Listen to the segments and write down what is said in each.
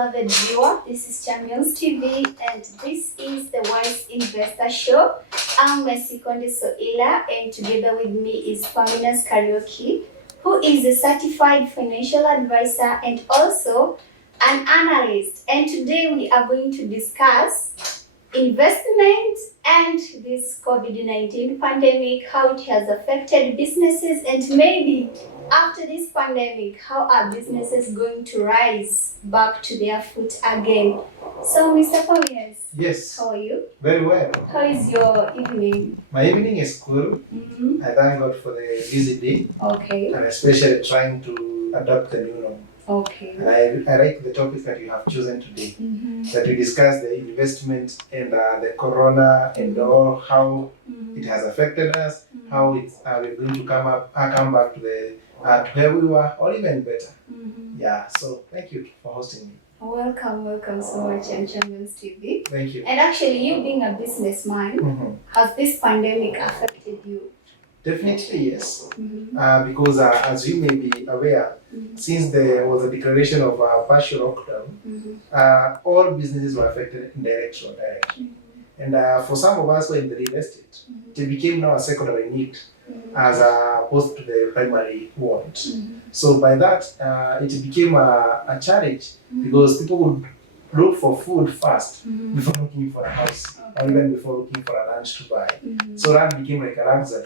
beloved viewer. This is Champions TV, and this is the Wise Investor Show. I'm Mesikonde Soila, and together with me is Paminas Karaoke, who is a certified financial advisor and also an analyst. And today we are going to discuss investment and this COVID-19 pandemic, how it has affected businesses, and maybe after this pandemic, how are businesses going to rise back to their foot again? So, Mr. Pomias, Yes, how are you? very well. How is your evening? My evening is cool. Mm-hmm. I thank God for the busy day Okay. and especially trying to adopt the new norm. Okay. And I like the topic that you have chosen today, that we discuss the investment and the corona and all how it has affected us, how we're going to come back to the to where we were or even better. Yeah, so thank you for hosting me. Welcome so much on Champions TV. Thank you. And actually, you being a businessman, has this pandemic affected you? Definitely yes, because as you may be aware, since there was a declaration of partial lockdown, all businesses were affected indirectly or directly. And for some of us who are in the real estate, it became now a secondary need as opposed to the primary want. So by that, it became a challenge because people would look for food first before looking for a house or even before looking for a lunch to buy. So that became like a luxury,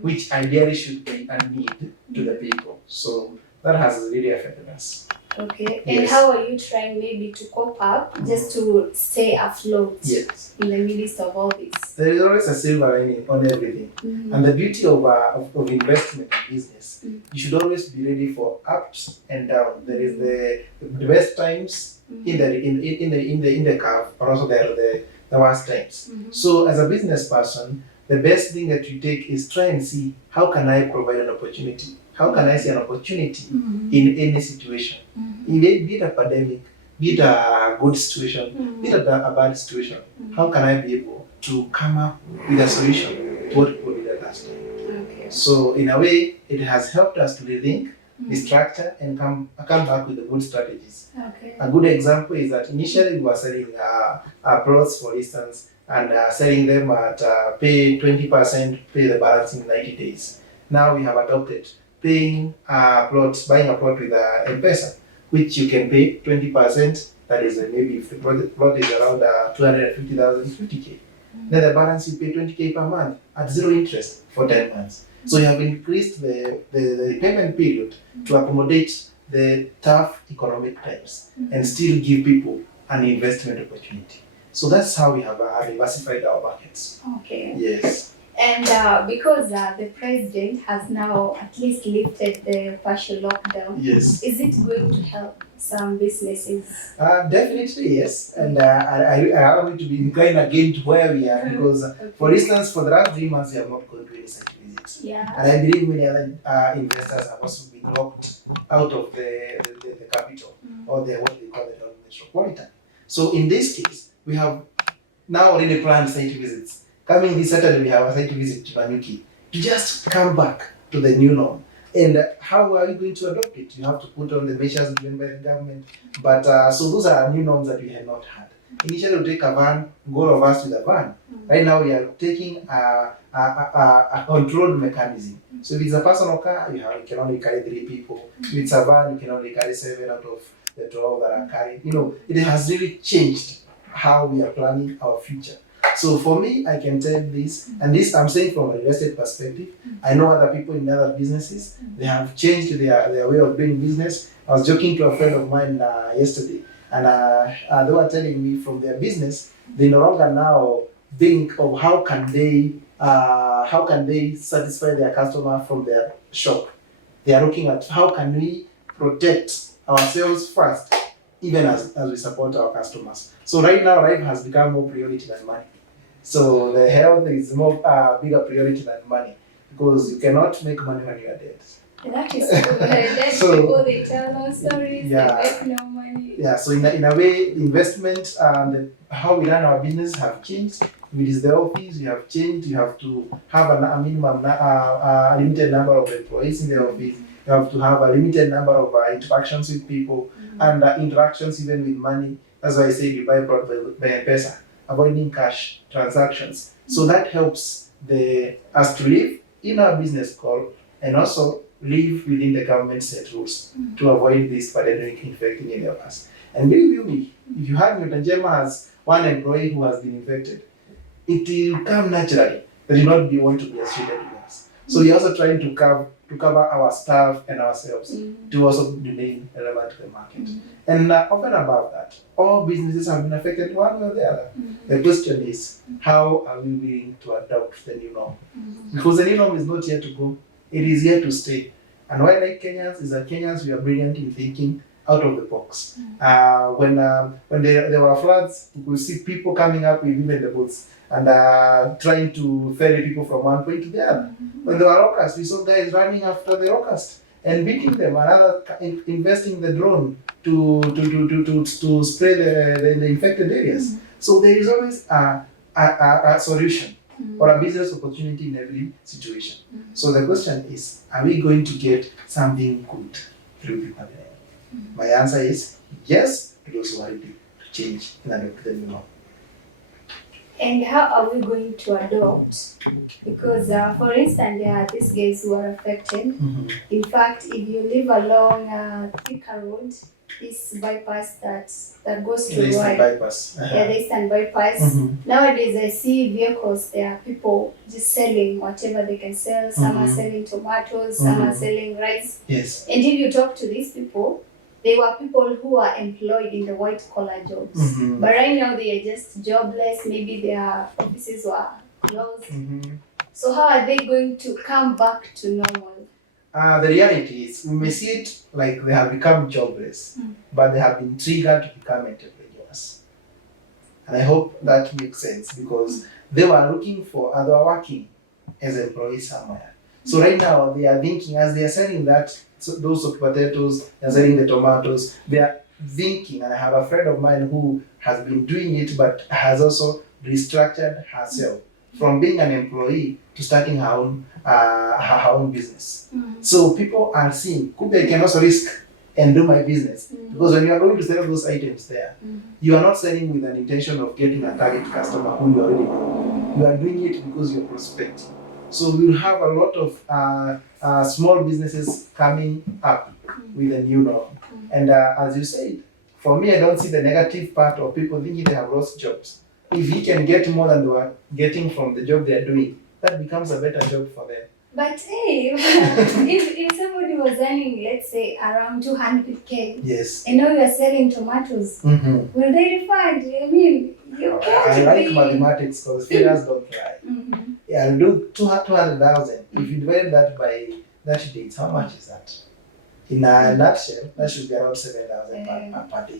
which ideally should be a need to the people. So that has really affected us. Okay. Yes. And how are you trying maybe to cope up just to stay afloat Yes. in the midst of all this? There is always a silver lining on everything. And the beauty of investment in business, you should always be ready for ups and downs. There is the best times in the curve, but also there are the worst times. So as a business person, the best thing that you take is try and see how can I provide an opportunity. How can I see an opportunity in any situation? Be it a pandemic, be it a good situation, be it a bad situation. How can I be able to come up with a solution to what people did last time? Okay. So in a way, it has helped us to rethink, restructure, and come back with the good strategies. Okay. A good example is that initially we were selling plots, for instance, and selling them at pay 20%, pay the balance in 90 days. Now we have adopted buying a plot with M-Pesa, which you can pay 20%, that is maybe if the plot is around 250,000, 50K. Then the balance you pay 20K per month at zero interest for 10 months. So you have increased the payment period to accommodate the tough economic times and still give people an investment opportunity. So that's how we have diversified our markets. Okay. Yes. And because the president has now at least lifted the partial lockdown, Yes. is it going to help some businesses? Definitely yes. And I allow me to be inclined again to where we are because, for instance, for the last 3 months, we have not gone to any site visits. Yeah. And I believe many other investors have also been locked out of the capital or what they call the metropolitan. So in this case, we have now already planned site visits. Coming this Saturday, we have a site visit to Nanyuki to just come back to the new norm. And how are you going to adopt it? You have to put on the measures given by the government. But so those are new norms that we had not had. Initially, we take a van, go of us with a van. Right now, we are taking a controlled mechanism. So if it's a personal car, you can only carry 3 people. If it's a van, you can only carry 7 out of the 12 that are carried. It has really changed how we are planning our future. So for me, I can tell this, and this I'm saying from a real estate perspective. I know other people in other businesses, they have changed their way of doing business. I was joking to a friend of mine yesterday, and they were telling me from their business, they no longer now think of how can they satisfy their customer from their shop. They are looking at how can we protect ourselves first, even as we support our customers. So right now, life has become more priority than money. So the health is more bigger priority than money because you cannot make money when you are dead. That is true. Dead people, they tell no stories, they make no money. Yeah, so in a way, investment and how we run our business have changed. If it is the office, you have changed. You have to have a minimum, a limited number of employees in the office. You have to have a limited number of interactions with people. and interactions even with money. That's why I say you buy product by M-Pesa, avoiding cash transactions. So that helps us to live in our business call and also live within the government set rules to avoid this pandemic infecting any of us. And believe me, if you have Newton has one employee who has been infected, it will come naturally that you not be want to be associated with us. So we're also trying to cover our staff and ourselves to also remain relevant to the market. And over and above that, all businesses have been affected one way or the other. The question is, how are we willing to adopt the new norm? Because the new norm is not here to go, it is here to stay. And why I like Kenyans is that Kenyans, we are brilliant in thinking out of the box. When there were floods, you could see people coming up with even the boats and trying to ferry people from one point to the other. When there were locusts, we saw guys running after the locusts and beating them, and others investing in the drone to spray the infected areas. So there is always a solution or a business opportunity in every situation. So the question is, are we going to get something good through the pandemic? My answer is yes, to those who are ready to change and adopt the new norm. And how are we going to adopt? Because, for instance, there are these guys who are affected. In fact, if you live along Thika Road, this bypass that goes to Ruai. Bypass. Yeah, the Eastern bypass. Nowadays, I see vehicles. There are people just selling whatever they can sell. Some are selling tomatoes. Some are selling rice. Yes. And if you talk to these people, they were people who are employed in the white collar jobs. But right now they are just jobless. Maybe their offices were closed. So how are they going to come back to normal? The reality is, we may see it like they have become jobless, but they have been triggered to become entrepreneurs. And I hope that makes sense because they were looking for, they were working as employees somewhere. So right now they are thinking, as they are selling those potatoes, they are selling the tomatoes, they are thinking, and I have a friend of mine who has been doing it but has also restructured herself from being an employee to starting her own business. So people are seeing, could I can also risk and do my business. Because when you are going to sell those items there, you are not selling with an intention of getting a target customer who you already know. You are doing it because you're prospecting. So we'll have a lot of small businesses coming up with a new norm. And as you said, for me, I don't see the negative part of people thinking they have lost jobs. If he can get more than they were getting from the job they are doing, that becomes a better job for them. But hey, if somebody was earning, let's say, around 200K, yes, and now you are selling tomatoes, will they refund? I mean, you can't. I like mathematics because figures don't lie. Yeah, I'll do 200,000. If you divide that by 30 days, how much is that? In a nutshell, that should be around 7,000 per day.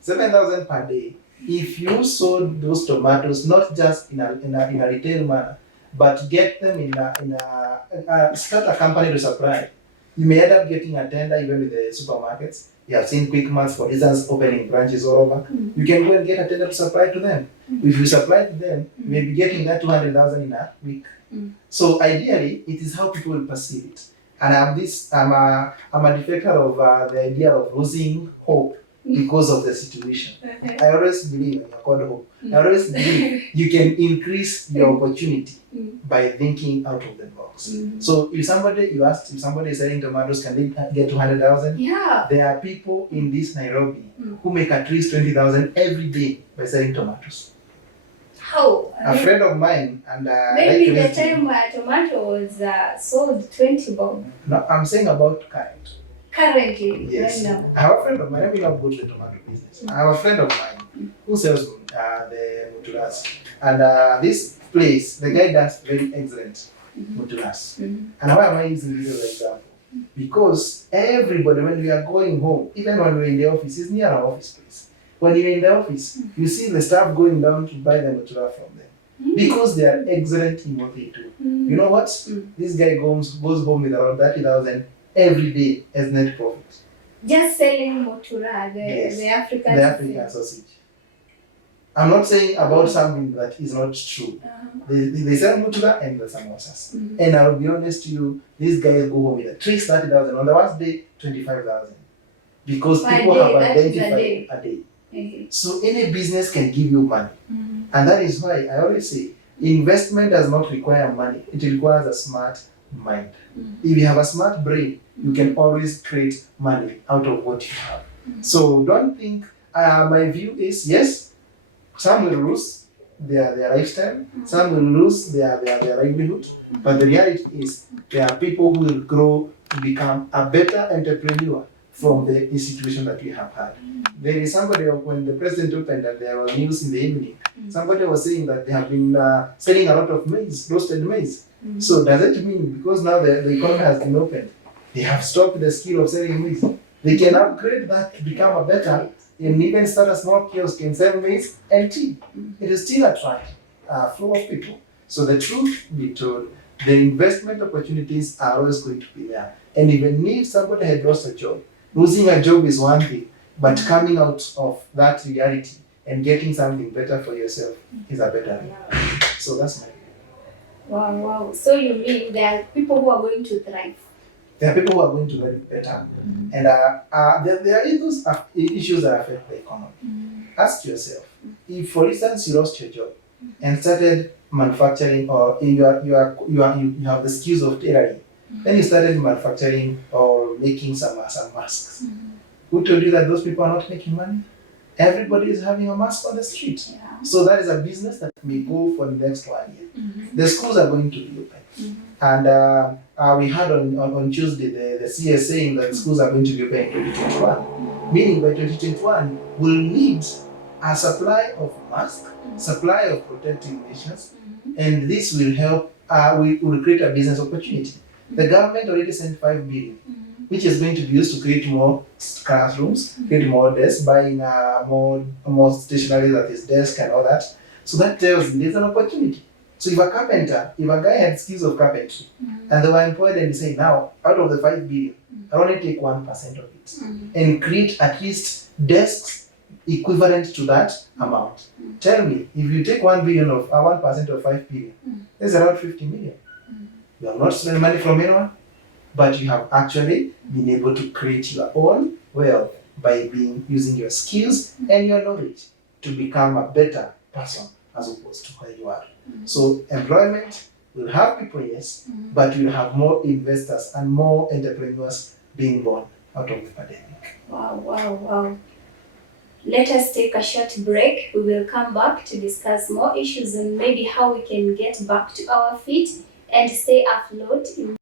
7,000 per day. If you sold those tomatoes not just in a retail manner, but get them start a company to supply, you may end up getting a tender even with the supermarkets. You have seen Quick Marts, for instance, opening branches all over. You can go and get a tender to supply to them. If you supply to them, you may be getting that 200,000 in a week. So ideally, it is how people will perceive it. And I'm a defector of the idea of losing hope because of the situation. I always believe, and you're called hope, I always believe you can increase your opportunity by thinking out of the box. So if somebody is selling tomatoes, can they get 200,000? Yeah. There are people in this Nairobi who make at least 20,000 every day by selling tomatoes. How? A friend of mine, and maybe the time tomato was sold 20 bob. No, I'm saying about current. Currently, yes. Right now. I have a friend of mine, let me not go to the tomato business. I have a friend of mine who sells the mutulas. And this place, the guy does very excellent mutulas. And why am I using this as an example? Because everybody, when we are going home, even when we're in the office, is near our office place. When you're in the office, you see the staff going down to buy the mutula from them. Because they are excellent in what they do. You know what? This guy goes home with around 30,000 every day as net profit. Just selling motura, the African sausage. I'm not saying about something that is not true. They sell motura and the samosas. And I'll be honest to you, these guys go home with at least 30,000. On the worst day, 25,000. because Per people day, have that is a identified day. a day. Mhm. So any business can give you money. Mhm. And that is why I always say investment does not require money, it requires a smart mind. Mhm. If you have a smart brain, you can always create money out of what you have. So don't think, my view is yes, some will lose their lifestyle, some will lose their livelihood, but the reality is there are people who will grow to become a better entrepreneur from the institution that we have had. There is somebody, when the president opened and there was news in the evening, somebody was saying that they have been selling a lot of maize, roasted maize. So does it mean because now the economy has been opened, they have stopped the skill of selling maize? They can upgrade that to become a better and even start a small kiosk and sell maize and tea. It is still attracting a flow of people. So the truth be told, the investment opportunities are always going to be there. And even if somebody had lost a job, losing a job is one thing, but coming out of that reality and getting something better for yourself is a better reality. So that's my view. Wow, wow. So you mean there are people who are going to thrive? There are people who are going to learn it better, and there are those issues that affect the economy. Ask yourself, if for instance you lost your job and started manufacturing, or you have the skills of tailoring, then you started manufacturing or making some masks. Who told you that those people are not making money? Everybody is having a mask on the street. Yeah. So that is a business that may go for the next 1 year. The schools are going to be open. And we had on Tuesday the CS saying that the schools are going to be open in 2021. Meaning by 2021, we'll need a supply of masks, supply of protective measures, and this will help, we will create a business opportunity. The government already sent 5 billion, which is going to be used to create more classrooms, create more desks, buying more stationery, that is desk and all that. So that tells you there's an opportunity. So if a carpenter, if a guy had skills of carpentry, and they were employed and say, now, out of the 5 billion, I only take 1% of it, and create at least desks equivalent to that amount. Tell me, if you take 1 billion of 1% of 5 billion, that's around 50 million. You have not stolen money from anyone, but you have actually been able to create your own wealth by using your skills and your knowledge to become a better person as opposed to where you are. So employment will have people, yes, but you'll have more investors and more entrepreneurs being born out of the pandemic. Wow, wow, wow. Let us take a short break. We will come back to discuss more issues and maybe how we can get back to our feet and stay afloat in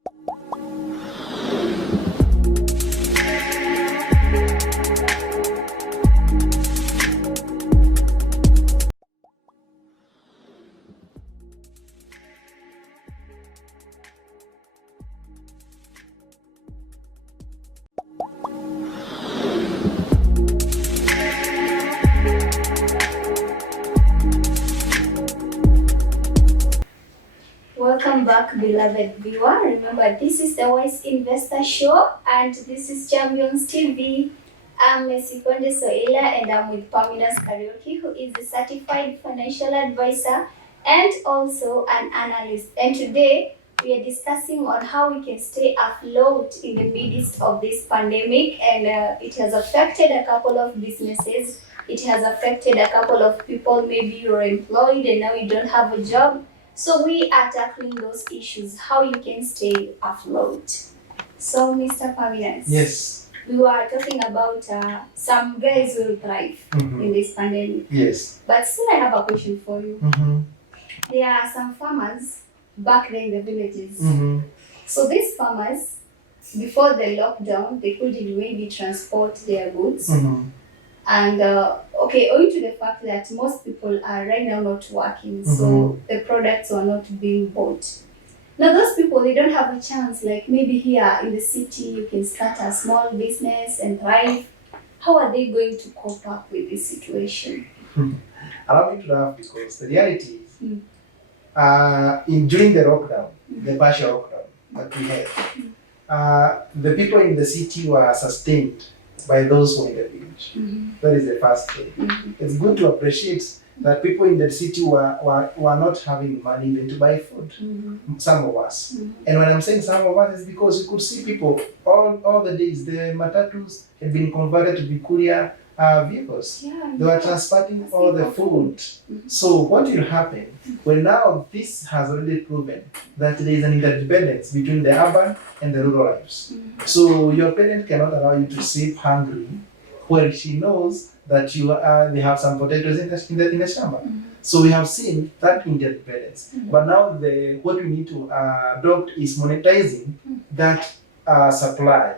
Welcome back, beloved viewer. Remember, this is the Wise Investor Show and this is Champions TV. I'm Mesikonde Soila and I'm with Pamina's Karaoke, who is a certified financial advisor and also an analyst. And today we are discussing on how we can stay afloat in the midst of this pandemic, and it has affected a couple of businesses. It has affected a couple of people. Maybe you're employed and now you don't have a job. So we are tackling those issues, how you can stay afloat. So, Mr. Pavinas, Yes. we were talking about some guys will thrive in this pandemic. Yes. But still, I have a question for you. There are some farmers back there in the villages. So these farmers, before the lockdown, they couldn't maybe transport their goods. And owing to the fact that most people are right now not working, so the products are not being bought. Now those people, they don't have a chance, like maybe here in the city, you can start a small business and thrive. How are they going to cope up with this situation? Allow me to laugh because the reality is, during the lockdown, the partial lockdown that we had, the people in the city were sustained by those who are in the village. That is the first thing. It's good to appreciate that people in the city were not having money even to buy food. Some of us. And when I'm saying some of us, is because you could see people all the days. The matatus had been converted to be courier vehicles. Yeah, They were transporting all the food. So what will happen? Well, now this has already proven that there is an interdependence between the urban and the rural lives. So your parent cannot allow you to sleep hungry when she knows that they have some potatoes in the shamba. So we have seen that interdependence. But now what we need to adopt is monetizing that supply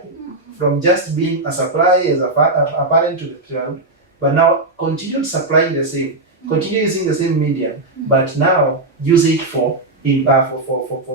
from just being a supply as a parent to the child, but now continue supplying the same, continue using the same medium, but now use it for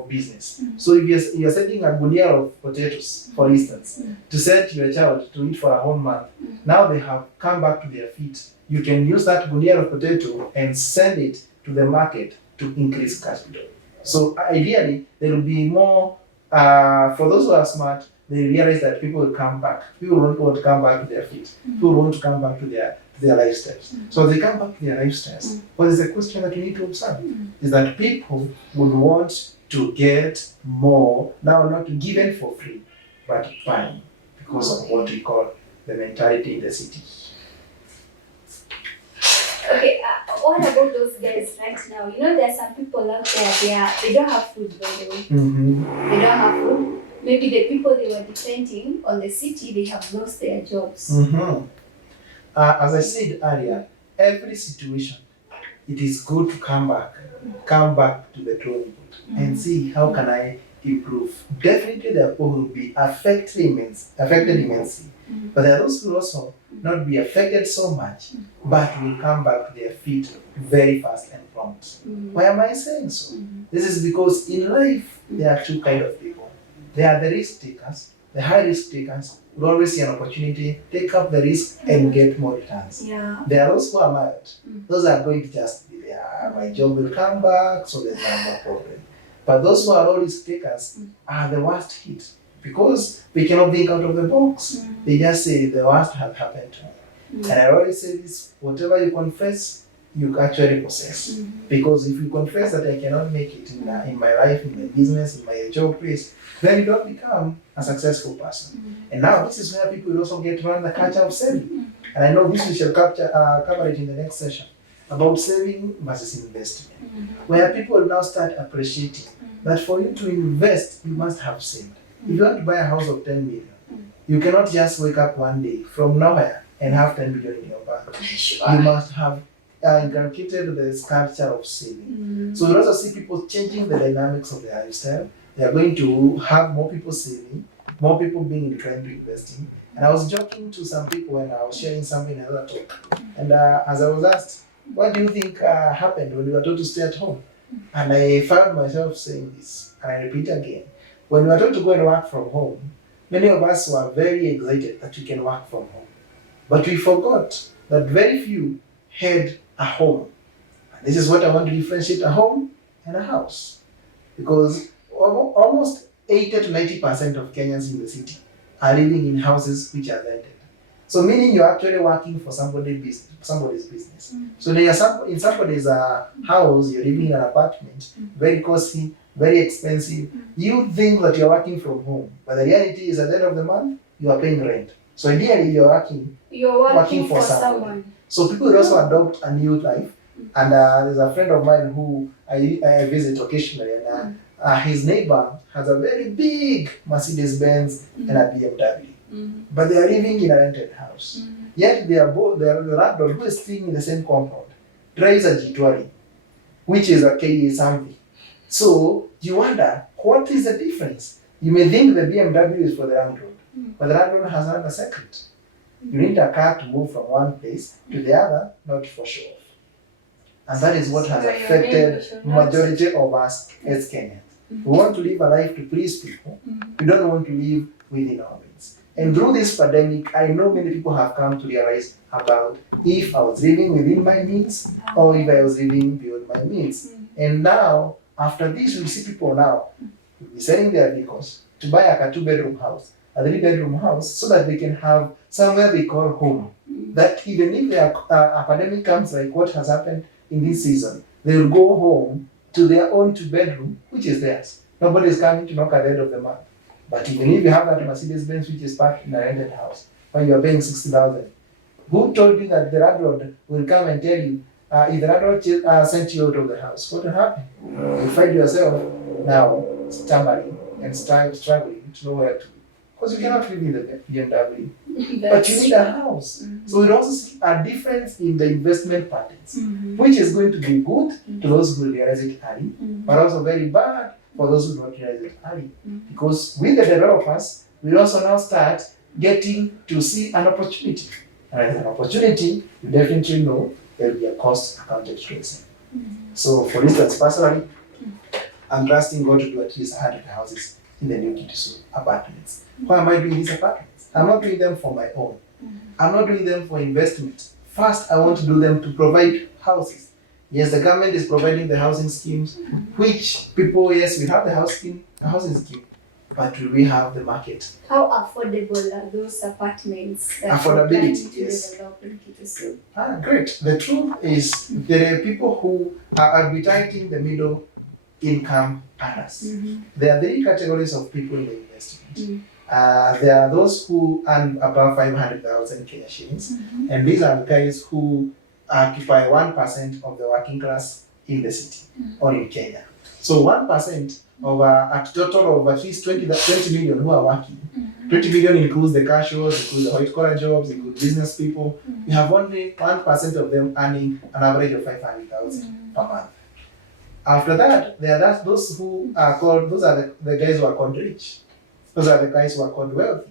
business. So if you're sending a gunia of potatoes, for instance, to send to your child to eat for a whole month, now they have come back to their feet. You can use that gunia of potato and send it to the market to increase capital. So ideally, there will be more, for those who are smart, they realize that people will come back. People won't want to come back to their feet. People want to come back to their lifestyles. So they come back to their lifestyles. What is the question that you need to observe? Is that people would want to get more, now not given for free, but buying, because of what we call the mentality in the city. Okay, what about those guys right now? You know, there are some people out there, they don't have food, by the way. They don't have food. Maybe the people they were depending on the city, they have lost their jobs. As I said earlier, every situation, it is good to come back to the drawing board and see how can I improve. Definitely there are people who will be affected immensely. But there are those who will also not be affected so much, but will come back to their feet very fast and prompt. Why am I saying so? This is because in life, there are two kinds of people. There are the risk takers. The high risk takers will always see an opportunity, take up the risk and get more returns. Yeah. There are those who are married. Those are going to just be there. My job will come back, so there's no problem. But those who are low risk takers are the worst hit because they cannot think out of the box. They just say the worst has happened to me. And I always say this, whatever you confess, you actually possess. Because if you confess that I cannot make it in my life, in my business, in my job place, then you don't become a successful person. And now this is where people will also get around the culture of saving. And I know this we shall cover it in the next session about saving versus investment. Where people now start appreciating that for you to invest, you must have saved. If you want to buy a house of 10 million, you cannot just wake up one day from nowhere and have 10 million in your bank. You must have inculcated the culture of saving. So you also see people changing the dynamics of their lifestyle. They are going to have more people saving, more people being inclined to investing. And I was joking to some people when I was sharing something in another talk. And as I was asked, what do you think happened when we were told to stay at home? And I found myself saying this, and I repeat again. When we were told to go and work from home, many of us were very excited that we can work from home. But we forgot that very few had a home. And this is what I want to differentiate a home and a house. Because almost 80 to 90% of Kenyans in the city are living in houses which are rented. So meaning you're actually working for somebody's business. So they are in somebody's house, you're living in an apartment, very costly, very expensive. You think that you're working from home, but the reality is at the end of the month, you are paying rent. So ideally you're working for someone. So people will also adopt a new life. And there's a friend of mine who I visit occasionally, and his neighbor has a very big Mercedes-Benz and a BMW. But they are living in a rented house. Yet the landlord who is staying in the same compound drives a G20, which is a KA something. So you wonder, what is the difference? You may think the BMW is for the landlord, but the landlord has another secret. You need a car to move from one place to the other, not for show off. And that is what has affected majority of us as Kenyans. We want to live a life to please people. We don't want to live within our means. And through this pandemic, I know many people have come to realize about if I was living within my means or if I was living beyond my means. And now, after this, we see people now will be selling their vehicles to buy a 2-bedroom house, a 3-bedroom house, so that they can have somewhere they call home. That even if a pandemic comes like what has happened in this season, they will go home to their own two-bedroom, which is theirs. Nobody is coming to knock at the end of the month. But even if you have that Mercedes-Benz which is parked in a rented house, when you are paying 60,000, who told you that the landlord will come and tell you, if the landlord sent you out of the house, what will happen? You find yourself now stammering and struggling to know where to. Because you cannot live in the BMW, but you need a house. Mm-hmm. So we also see a difference in the investment patterns, Mm-hmm. which is going to be good to those who realize it early, Mm-hmm. but also very bad for those who don't realize it early. Mm-hmm. Because with the developers, we also now start getting to see an opportunity. And as an opportunity, you definitely know there will be a cost accounted tracing. Mm-hmm. So for instance, personally, I'm trusting God to do at least 100 houses in the new Kitisu apartments. Why am I doing these apartments? I'm not doing them for my own. I'm not doing them for investment. First, I want to do them to provide houses. Yes, the government is providing the housing schemes, which people, yes, we have the housing scheme, but do we have the market? How affordable are those apartments that Affordability, you're planning to yes. develop in Kitisu? Great. The truth is, there are people who are arbitrating the middle income earners. Mm-hmm. There are three categories of people in the investment. Mm. There are those who earn above 500,000 Kenya shillings, Mm-hmm. and these are the guys who occupy 1% of the working class in the city or in Kenya. So 1% of a total of at least 20 million who are working. 20 million includes the casuals, includes the white collar jobs, includes business people. We have only 1% of them earning an average of 500,000 per month. After that, there are those who are called, those are the guys who are called rich. Those are the guys who are called wealthy.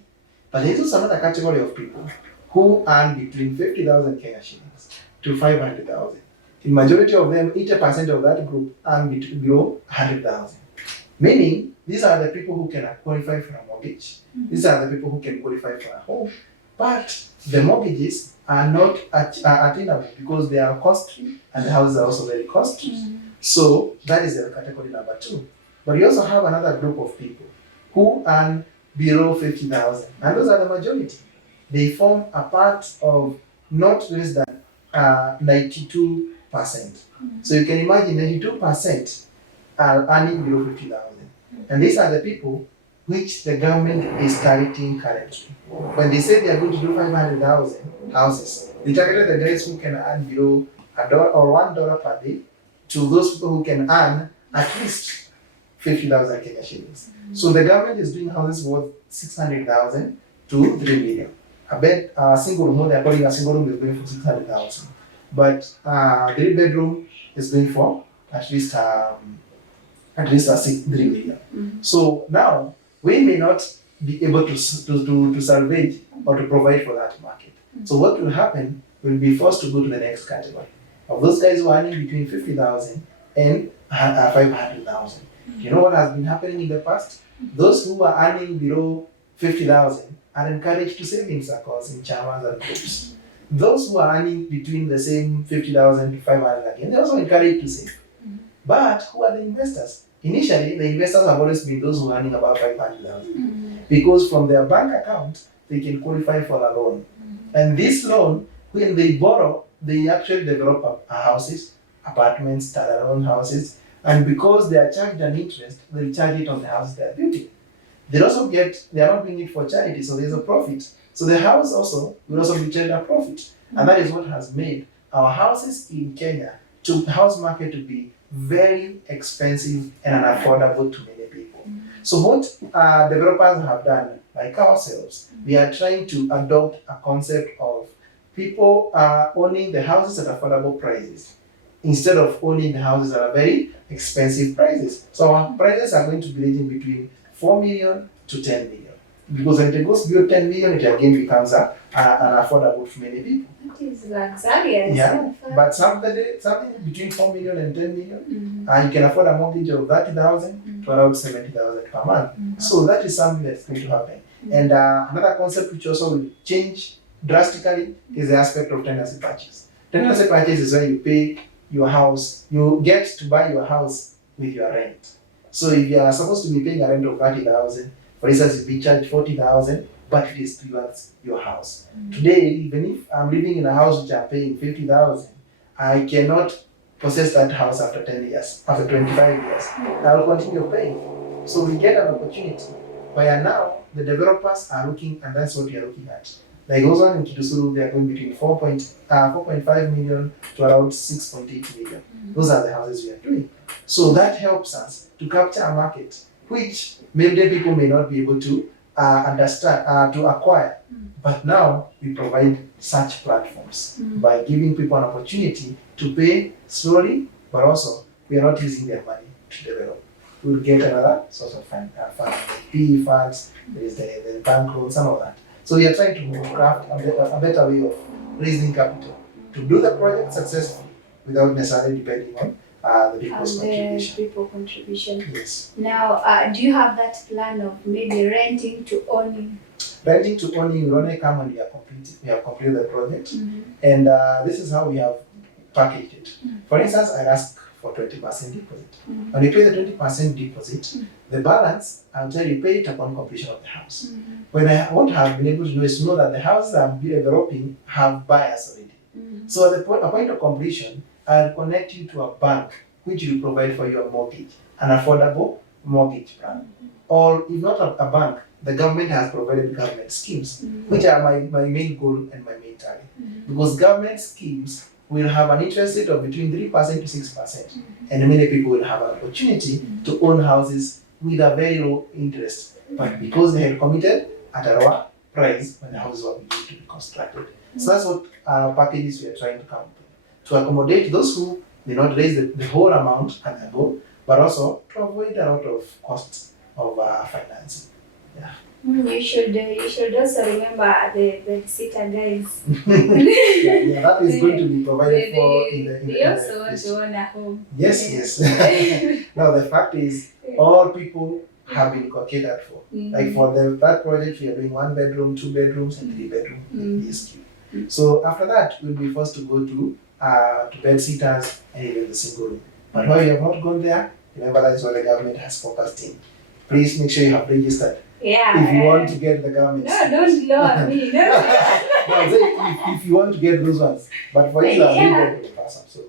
But there is also another category of people who earn between 50,000 Kenya shillings to 500,000. In majority of them, 80% of that group earn below 100,000. Meaning, these are the people who can qualify for a mortgage. These are the people who can qualify for a home. But the mortgages are not attainable because they are costly and the houses are also very costly. So that is the category number 2. But you also have another group of people who earn below 50,000, and those are the majority. They form a part of not less than 92%. So you can imagine 92% are earning below 50,000, and these are the people which the government is targeting currently. When they say they are going to do 500,000 houses, they targeted the guys who can earn below $1 or $1 per day to those people who can earn at least 50,000 Kenya shillings. So the government is doing houses worth 600,000 to 3 million. A bed, a single room, they're calling a single room is going for 600,000. But 3-bedroom is going for at least 3 million. So now we may not be able to salvage or to provide for that market. So what will happen? We'll be forced to go to the next category of those guys who are earning between 50,000 and 500,000. You know what has been happening in the past? Those who are earning below 50,000 are encouraged to savings accounts in chamas and groups. Those who are earning between the same 50,000 to 500 again, they're also encouraged to save. But who are the investors? Initially, the investors have always been those who are earning about 500,000 because from their bank account, they can qualify for a loan. And this loan, when they borrow, they actually develop houses, apartments, standalone houses, and because they are charged an interest, they charge it on the house they are building. They also they are not doing it for charity, so there's a profit. So the house also will also be charged a profit. And that is what has made our houses in Kenya, house market to be very expensive and unaffordable to many people. So what developers have done, like ourselves, we are trying to adopt a concept of people owning the houses at affordable prices instead of owning the houses at very expensive prices. So our prices are going to be ranging between 4 million to 10 million. Because when it goes beyond 10 million, it again becomes unaffordable for many people. That is luxurious. Yeah, but something between 4 million and 10 million, you can afford a mortgage of 30,000 to around 70,000 per month. So that is something that's going to happen. And another concept which also will change drastically is the aspect of tenancy purchase. Tenancy purchase is where you pay your house, you get to buy your house with your rent. So if you are supposed to be paying a rent of 30,000, for instance, you'll be charged 40,000, but it is towards your house. Today, even if I'm living in a house which I'm paying 50,000, I cannot possess that house after 10 years, after 25 years, I will continue paying. So we get an opportunity where now the developers are looking, and that's what we are looking at. Like those one in Kidusuru, they are going between 4.5 million to around 6.8 million. Those are the houses we are doing. So that helps us to capture a market which maybe people may not be able to understand, to acquire. But now we provide such platforms by giving people an opportunity to pay slowly, but also we are not using their money to develop. We'll get another source of fund, PE funds, there is the bank loans and all that. So we are trying to craft a better way of raising capital to do the project successfully without necessarily depending on the people's contribution. People contribution. Yes. Now, do you have that plan of maybe renting to owning? Renting to owning will only come when we have completed the project, and this is how we have packaged it. For instance, I ask for 20% deposit. When you pay the 20% deposit, the balance, I'll tell you, pay it upon completion of the house. When I won't have been able to do is to know that the houses I'm developing have buyers already. So at the point of completion, I'll connect you to a bank which will provide for your mortgage, an affordable mortgage plan. Or if not a bank, the government has provided government schemes, which are my main goal and my main target. Because government schemes will have an interest rate of between 3% to 6%. And many people will have an opportunity to own houses with a very low interest. But because they had committed at a lower price when the houses were beginning to be constructed. So that's what packages we are trying to come up with. To accommodate those who may not raise the whole amount at the goal, but also to avoid a lot of costs of financing. Yeah. You should also remember the babysitter guys. Yeah, that is going to be provided for in the They also want to own a home. Yes. Now the fact is, all people have been catered for. Like for that project, we are doing 1 bedroom, 2 bedrooms, and 3 bedroom ESQ. So after that, we'll be forced to go to bed sitters and even the single room. But while you have not gone there, remember that is what the government has focused in. Please make sure you have registered. Yeah. If you want to get the government. No, don't lower me. No. If you want to get those ones. But for you, I'm going to pass up, so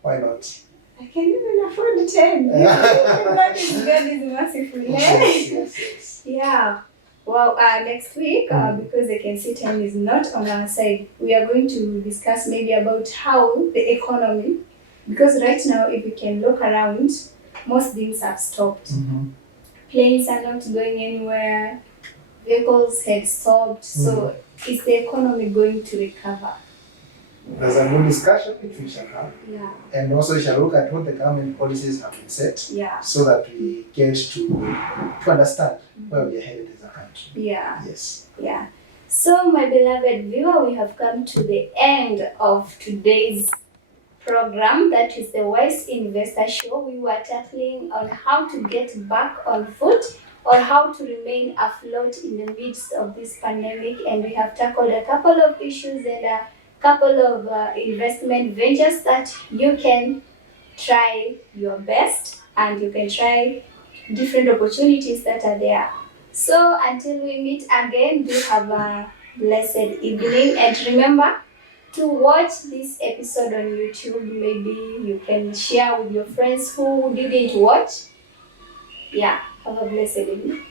why not? I can even afford 10. God is merciful. Yes. Yeah. Well, next week, because the Kensi time is not on our side, we are going to discuss maybe about how the economy, because right now, if you can look around, most things have stopped. Planes are not going anywhere, vehicles had stopped, so is the economy going to recover? There's a good discussion which we shall have. Yeah. And also we shall look at what the government policies have been set so that we get to understand where we are headed as a country. Yeah. Yes. Yeah. So my beloved viewer, we have come to the end of today's program, that is the Wise Investor Show. We were tackling on how to get back on foot or how to remain afloat in the midst of this pandemic, and we have tackled a couple of issues and a couple of investment ventures that you can try your best and you can try different opportunities that are there. So until we meet again, do have a blessed evening, and remember to watch this episode on YouTube. Maybe you can share with your friends who didn't watch. Yeah, have a blessed evening.